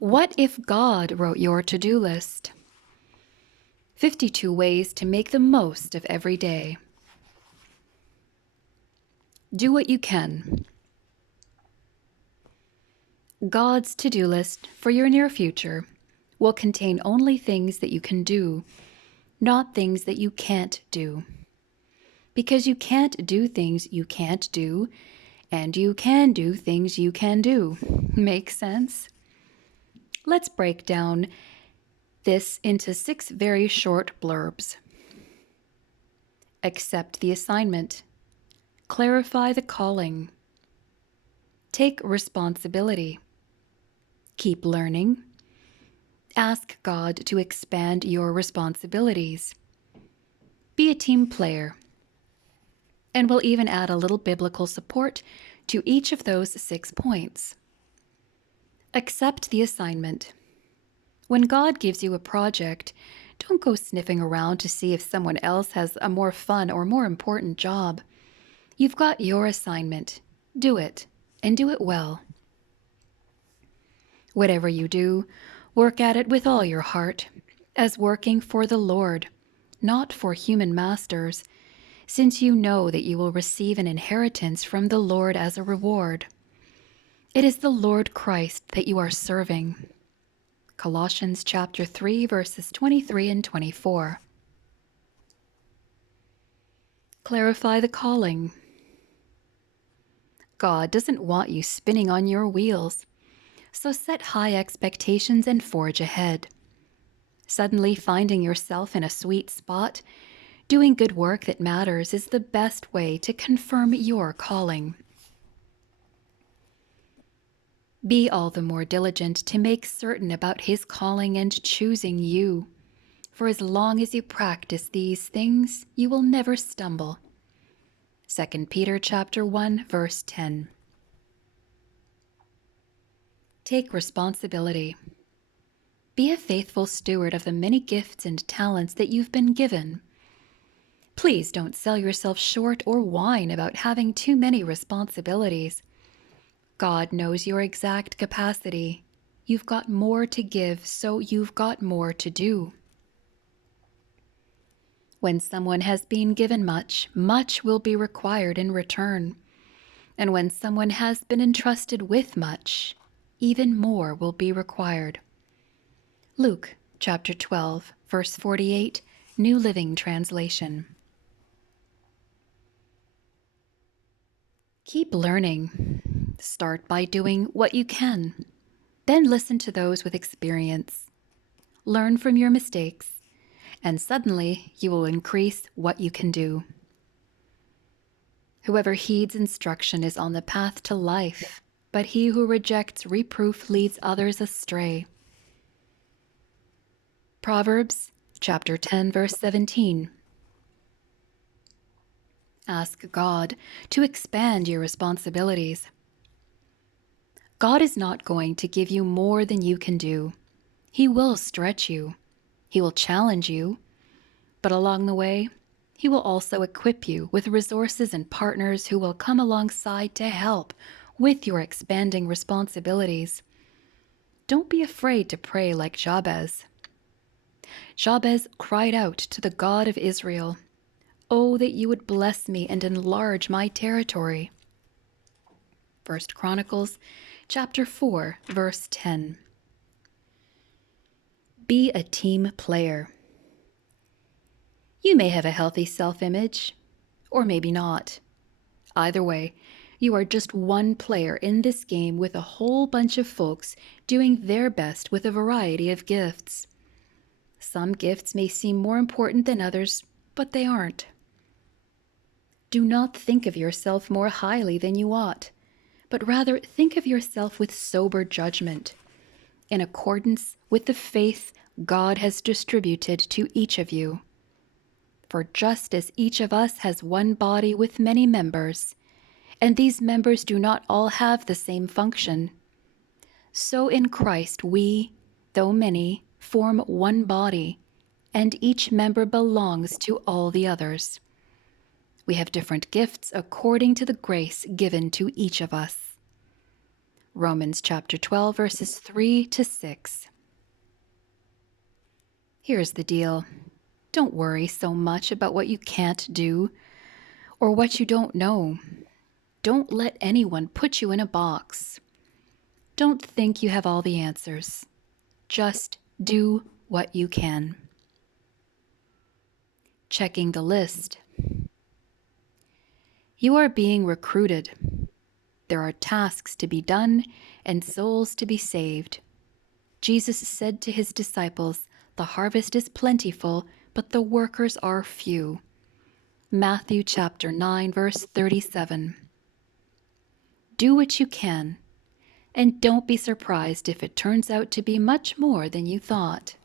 What if God wrote your to-do list? 52 ways to make the most of every day. Do what you can. God's to-do list for your near future will contain only things that you can do, not things that you can't do. Because you can't do things you can't do, and you can do things you can do. Make sense? Let's break down this into 6 very short blurbs. Accept the assignment. Clarify the calling. Take responsibility. Keep learning. Ask God to expand your responsibilities. Be a team player. And we'll even add a little biblical support to each of those 6 points. Accept the assignment. When God gives you a project, don't go sniffing around to see if someone else has a more fun or more important job. You've got your assignment. Do it, and do it well. Whatever you do, work at it with all your heart, as working for the Lord, not for human masters, since you know that you will receive an inheritance from the Lord as a reward. It is the Lord Christ that you are serving. Colossians chapter 3, verses 23 and 24. Clarify the calling. God doesn't want you spinning on your wheels, so set high expectations and forge ahead. Suddenly finding yourself in a sweet spot, doing good work that matters is the best way to confirm your calling. Be all the more diligent to make certain about His calling and choosing you. For as long as you practice these things, you will never stumble. 2 Peter chapter 1, verse 10. Take responsibility. Be a faithful steward of the many gifts and talents that you've been given. Please don't sell yourself short or whine about having too many responsibilities. God knows your exact capacity. You've got more to give, so you've got more to do. When someone has been given much, much will be required in return. And when someone has been entrusted with much, even more will be required. Luke chapter 12, verse 48, New Living Translation. Keep learning. Start by doing what you can. Then listen to those with experience. Learn from your mistakes, and suddenly you will increase what you can do. Whoever heeds instruction is on the path to life, but he who rejects reproof leads others astray. Proverbs chapter 10, verse 17. Ask God to expand your responsibilities. God is not going to give you more than you can do. He will stretch you. He will challenge you. But along the way, He will also equip you with resources and partners who will come alongside to help with your expanding responsibilities. Don't be afraid to pray like Jabez. Jabez cried out to the God of Israel, "Oh, that you would bless me and enlarge my territory." 1 Chronicles chapter 4, verse 10. Be a team player. You may have a healthy self-image, or maybe not. Either way, you are just one player in this game with a whole bunch of folks doing their best with a variety of gifts. Some gifts may seem more important than others, but they aren't. Do not think of yourself more highly than you ought, but rather think of yourself with sober judgment, in accordance with the faith God has distributed to each of you. For just as each of us has one body with many members, and these members do not all have the same function, so in Christ we, though many, form one body, and each member belongs to all the others. We have different gifts according to the grace given to each of us. Romans chapter 12, verses 3 to 6. Here's the deal. Don't worry so much about what you can't do or what you don't know. Don't let anyone put you in a box. Don't think you have all the answers. Just do what you can. Checking the list. You are being recruited. There are tasks to be done and souls to be saved. Jesus said to his disciples, "The harvest is plentiful, but the workers are few." Matthew chapter 9, verse 37. Do what you can, and don't be surprised if it turns out to be much more than you thought.